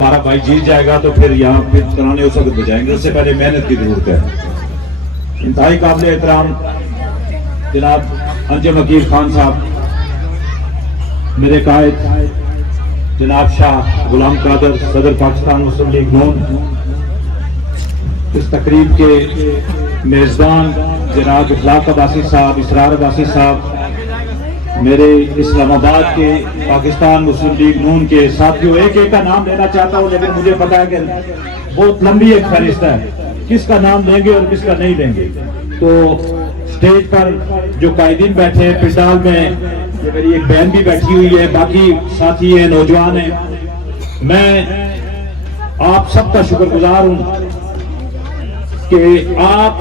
हमारा भाई जीत जाएगा तो फिर यहाँ फिर तराने उस वक्त बजाएंगे, उससे पहले मेहनत की जरूरत है। इंतहाई काबिल एहतराम जनाब अंजम अकील खान साहब, मेरे कायद जनाब शाह गुलाम कादर सदर पाकिस्तान मुस्लिम लीग नून, इस तकरीब के मेजबान जनाब इखलाक अब्बासी साहब, इसरार अब्बासी साहब, मेरे इस्लामाबाद के पाकिस्तान मुस्लिम लीग नून के साथियों, एक एक का नाम लेना चाहता हूं लेकिन मुझे पता है कि बहुत लंबी एक फहरिस्त है, किसका नाम लेंगे और किसका नहीं लेंगे। तो स्टेज पर जो कायदीन बैठे हैं पिंडाल में, ये मेरी एक बहन भी बैठी हुई है, बाकी साथी हैं, नौजवान हैं, मैं आप सबका शुक्रगुजार हूं कि आप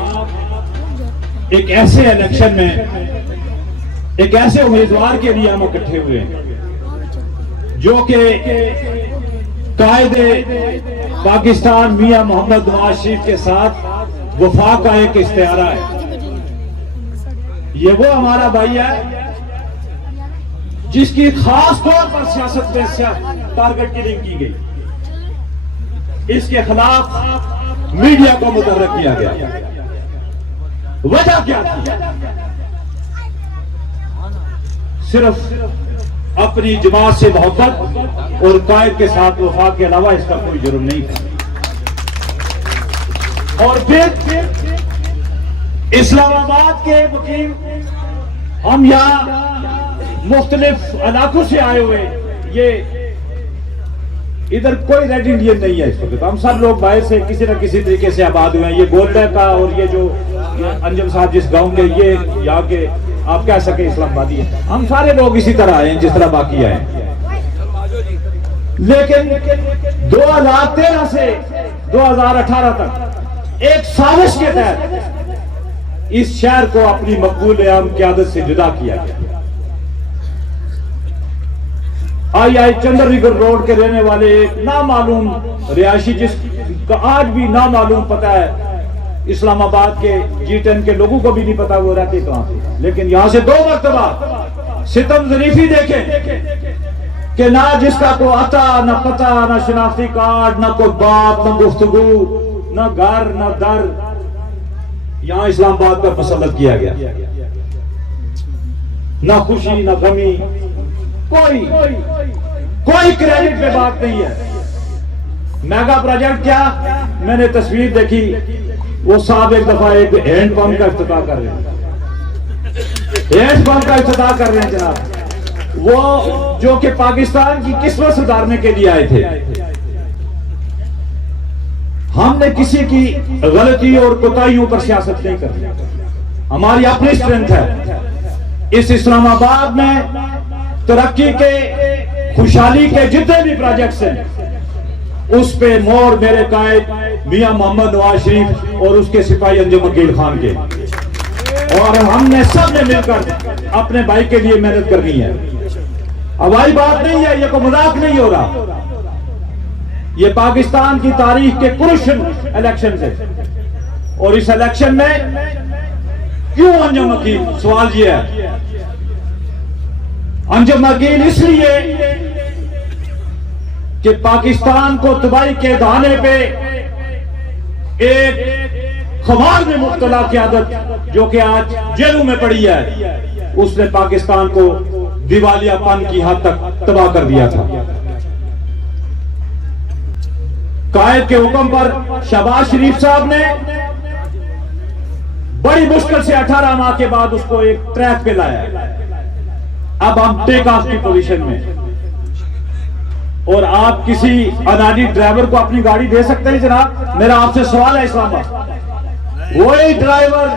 एक ऐसे इलेक्शन में एक ऐसे उम्मीदवार के लिए हम इकट्ठे हुए हैं जो कि कायदे पाकिस्तान मियां मोहम्मद नवाज शरीफ के साथ वफा का एक इश्तिहारा है। ये वो हमारा भाई है जिसकी खास तौर पर सियासत में टारगेट किलिंग की गई, इसके खिलाफ मीडिया को मुतहर्रिक किया गया। वजह क्या थी? सिर्फ अपनी जमात से मोहब्बत और कायद के साथ वफा के अलावा इसका कोई जुर्म नहीं था। और फिर इस्लामाबाद के मुकीम हम यहाँ मुख्तलिफ इलाकों से आए हुए, ये इधर कोई रेड इंडियन नहीं है इस वक्त, हम सब लोग बाहर से किसी न किसी तरीके से आबाद हुए हैं। ये गोलडा का और ये जो अंजम साहब जिस गांव के, ये यहाँ के आप कह सके इस्लामाबादी है, हम सारे लोग इसी तरह आए हैं जिस तरह बाकी आए हैं। लेकिन 2013 से 2018 तक एक साजिश के तहत इस शहर को अपनी मकबूल आम क़यादत से जुदा किया गया। आई चंद्रनगर रोड के रहने वाले एक नामालूम रिहायशी, जिसका आज भी नामालूम पता है, इस्लामाबाद के G10 के लोगों को भी नहीं पता वो रहते कहां थे, लेकिन यहां से 2 मरतबा सितम ज़रीफी देखें कि ना जिसका को आता, ना पता, ना शनाख्ती कार्ड, ना कोई बात, ना गुफ्तगू, ना घर, ना दर, यहां इस्लामाबाद पर मुसल्लत किया गया। ना खुशी ना गमी, कोई क्रेडिट पे बात नहीं है। मेगा प्रोजेक्ट क्या, मैंने तस्वीर देखी, वो साहब एक दफा एक हैंड पंप का इफ्तिताह कर रहे हैं, हैंड पंप का इफ्तिताह कर रहे हैं जनाब, वो जो कि पाकिस्तान की किस्मत सुधारने के लिए आए थे। हमने किसी की गलती और कोताहियों पर सियासत नहीं करनी, हमारी अपनी स्ट्रेंथ है। इस इस्लामाबाद में तरक्की के, खुशहाली के जितने भी प्रोजेक्ट्स हैं, उस पे मोर मेरे कायद मियां मोहम्मद नवाज शरीफ और उसके सिपाही अंजम अकील खान के, और हमने सब ने मिलकर अपने भाई के लिए मेहनत करनी है। हवाई बात नहीं है, ये कोई मजाक नहीं हो रहा, ये पाकिस्तान की तारीख के क्रूशियल इलेक्शन है। और इस इलेक्शन में क्यों अंजम अकील, सवाल ये है, अंजम अकील इसलिए कि पाकिस्तान को तबाही के दाने पे एक खमार में मुब्तला क़यादत जो कि आज जेलों में पड़ी है, उसने पाकिस्तान को दिवालियापन की हद तक तबाह कर दिया था। कायद के हुक्म पर शहबाज शरीफ साहब ने बड़ी मुश्किल से 18 माह के बाद उसको एक ट्रैक पे लाया। अब हम टेक ऑफ की पोजीशन में, और आप किसी अनाड़ी ड्राइवर को अपनी गाड़ी दे सकते हैं जनाब? मेरा आपसे सवाल है इस्लामाबाद, वही ड्राइवर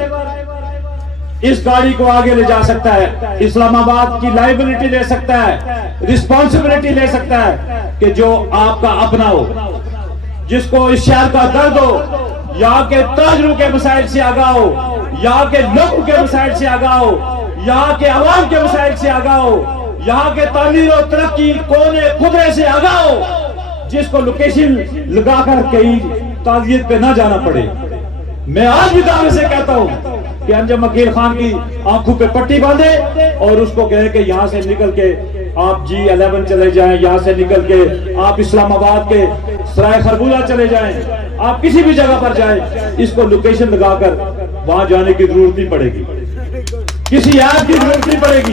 इस गाड़ी को आगे ले जा सकता है, इस्लामाबाद की लाइबिलिटी ले सकता है, रिस्पॉन्सिबिलिटी ले सकता है कि जो आपका अपना हो, जिसको इस शहर का दर्द हो, यहाँ के ताजरों के मसाइल से आगाह हो, यहाँ के लोगों के मसाइल से आगाह हो, यहाँ के अवाम के मसाइल से आगाह हो, यहाँ के तामीर और तरक्की कोने खुदरे से आगाह हो, जिसको लोकेशन लगाकर कहीं ताजियत पे ना जाना पड़े। मैं आज भी दावे से कहता हूं कि अंजम अकील खान की आंखों पे पट्टी बांधे और उसको कहे कि यहां से निकल के आप G11 चले जाएं, यहाँ से निकल के आप इस्लामाबाद के सराय खरबूजा चले जाएं, आप किसी भी जगह पर जाएं, इसको लोकेशन लगाकर वहां जाने की जरूरत नहीं पड़ेगी, किसी ऐप की जरूरत नहीं पड़ेगी,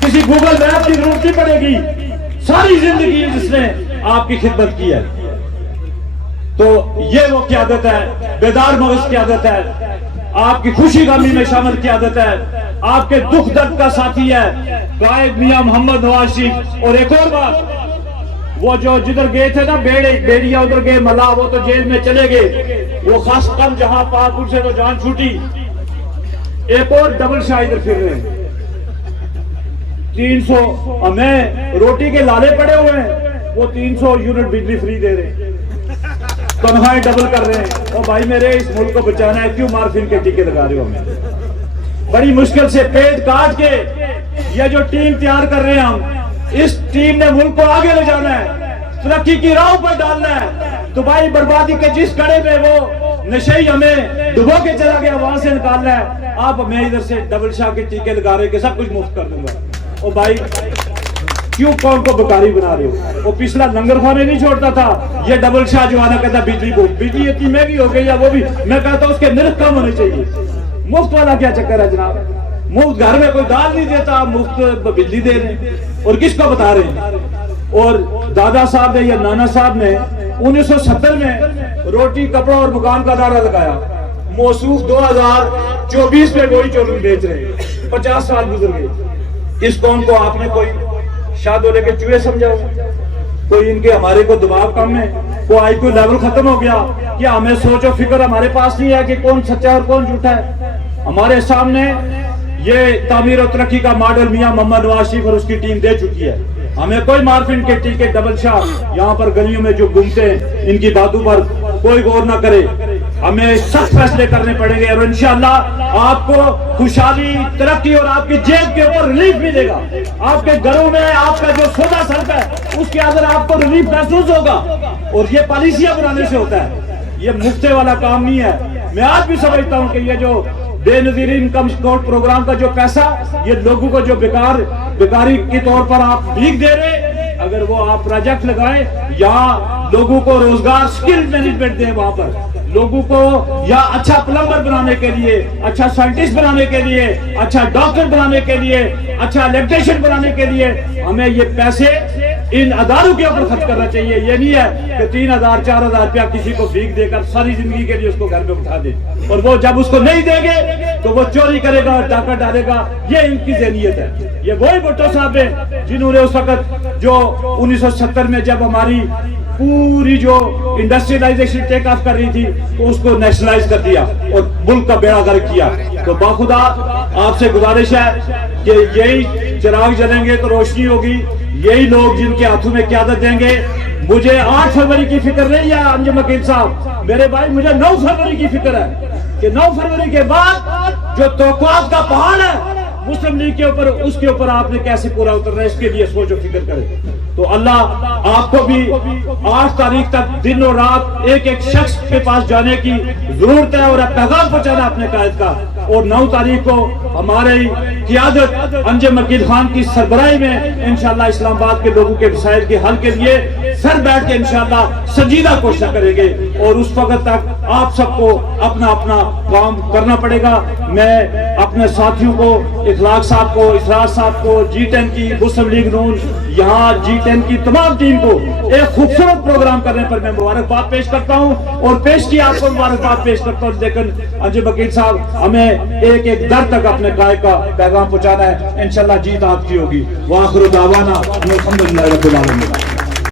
किसी गूगल मैप की जरूरत नहीं पड़ेगी। सारी जिंदगी जिसने आपकी खिदमत की है, तो ये वो क़यादत है, बेदार मगज क़यादत है, आपकी खुशी गमी में शामिल क़यादत है, आपके दुख दर्द का साथी है कायद मियां मोहम्मद नवाज शरीफ। और एक और बात, वो जो जिधर गए थे ना बेड़िया उधर गए मला, वो तो जेल में चले गए, वो खास कम जहां पाकुर से तो जान छूटी। एक और डबल शाह इधर फिर रहे हैं, 300 हमें रोटी के लाले पड़े हुए हैं, वो 300 यूनिट बिजली फ्री दे रहे हैं, तनख्वाहें डबल कर रहे हैं। और भाई मेरे, इस मुल्क को बचाना है, क्यों मार्फिन के टीके लगा रहे हो हमें? बड़ी मुश्किल से पेट काट के ये जो टीम तैयार कर रहे हैं हम, इस टीम ने मुल्क को आगे ले जाना है, तरक्की की राह पर डालना है। तो भाई बर्बादी के जिस कड़े में वो नशे हमें डुबो के चला गया, वहां से निकालना है। आप हमें इधर से डबल शाह के टीके लगा रहे के सब कुछ मुफ्त कर दूंगा। और भाई क्यों कौन को बेकारी बना रहे हो? वो पिछला लंगर खाने नहीं छोड़ता था, ये डबल शाह जो आना कहता बिजली इतनी महंगी हो गई है, वो भी मैं कहता हूँ उसके निर्ख कम होने चाहिए। मुफ्त वाला क्या चक्कर है जनाब? मुफ्त घर में कोई दाल नहीं देता, मुफ्त बिजली दे रहे हैं, और किसको बता रहे हैं? और दादा साहब ने या नाना साहब ने 1970 में रोटी कपड़ा और मकान का नारा लगाया, मौसूफ 2024 में वही चोरी बेच रहे हैं। 50 साल गुजर गए, इस कौम को आपने कोई शादोले के चूहे समझा? कोई इनके हमारे को दिमाग कम है, को IQ लेवल खत्म हो गया, क्या हमें सोचो फिक्र हमारे पास नहीं है कि कौन सच्चा और कौन झूठा है? हमारे सामने ये तामीर और तरक्की का मॉडल मियां मोहम्मद नवाज शरीफ और उसकी टीम दे चुकी है। हमें कोई मार्फिन के टीके डबल शाह यहाँ पर गलियों में जो घूमते हैं, इनकी बातों पर कोई गौर ना करे। हमें सख्त फैसले करने पड़ेंगे और इंशाअल्लाह आपको खुशहाली, तरक्की और आपकी जेब के ऊपर रिलीफ मिलेगा। आपके घरों में आपका जो सौदा सल्फ है उसके अंदर आपको रिलीफ महसूस होगा, और ये पॉलिसियां बनाने से होता है, ये मुफ्ते वाला काम नहीं है। मैं आज भी समझता हूँ कि ये जो बेनजीर इनकम सपोर्ट प्रोग्राम का जो पैसा, ये लोगों को जो बेकारी के तौर पर आप भीख दे रहे, अगर वो आप प्रोजेक्ट लगाएं, यहाँ लोगों को रोजगार स्किल मैनेजमेंट दें, वहां पर लोगों को या अच्छा प्लम्बर बनाने के लिए, अच्छा साइंटिस्ट बनाने के लिए, अच्छा डॉक्टर बनाने के लिए, अच्छा इलेक्ट्रिशियन बनाने के लिए हमें ये पैसे इन अदारों के ऊपर खर्च करना चाहिए। ये नहीं है कि 3000 4000 रुपया किसी को भीख देकर सारी जिंदगी के लिए उसको घर में उठा दे, और वो जब उसको नहीं देंगे तो वो चोरी करेगा और डाका डालेगा। ये इनकी ज़हनियत है। ये वही भुट्टो साहब है जिन्होंने उस वक्त जो 1970 में जब हमारी पूरी जो इंडस्ट्रियलाइजेशन टेक ऑफ कर रही थी, तो उसको नेशनलाइज कर दिया और मुल्क का बेड़ा गर्क किया। तो बाखुदा आपसे गुजारिश है कि यही चिराग जलेंगे तो रोशनी होगी, यही लोग जिनके हाथों में क़यादत देंगे। मुझे 8 फरवरी की फिक्र नहीं है अंजुम वकील साहब, मेरे भाई मुझे 9 फरवरी की फिक्र है कि 9 फरवरी के बाद जो तौक़ुआत का पहाड़ है मुस्लिम लीग के ऊपर, उसके ऊपर आपने कैसे पूरा उतरना है, इसके लिए सोचो फिक्र करें। तो अल्लाह आपको भी 8 तारीख तक दिन और रात एक एक शख्स के पास जाने की जरूरत है और पैगाम पहुंचाना अपने कायद का। और 9 तारीख को हमारे क़ियादत अंजुम वकील खान की सरबराही में इंशाअल्लाह इस्लामाबाद के लोगों के मसाइल के हल के लिए सर बैठ के इंशाअल्लाह संजीदा कोशिश करेंगे, और उस वक्त तक आप सबको अपना अपना काम करना पड़ेगा। मैं अपने साथियों को, इखलाक साहब को, इसराज साहब को, G10 की मुस्लिम लीग नून, यहाँ G10 की तमाम टीम को एक खूबसूरत प्रोग्राम करने पर मैं मुबारकबाद पेश करता हूँ, और पेश की आपको मुबारकबाद पेश करता हूँ। लेकिन अंजुम वकील साहब, हमें एक एक दर तक अपने कायद का पैगाम पहुँचाना है, इंशाअल्लाह जीत आपकी होगी। वाखिर दावाना अल्हम्दुलिल्लाहि रब्बिल आलमीन।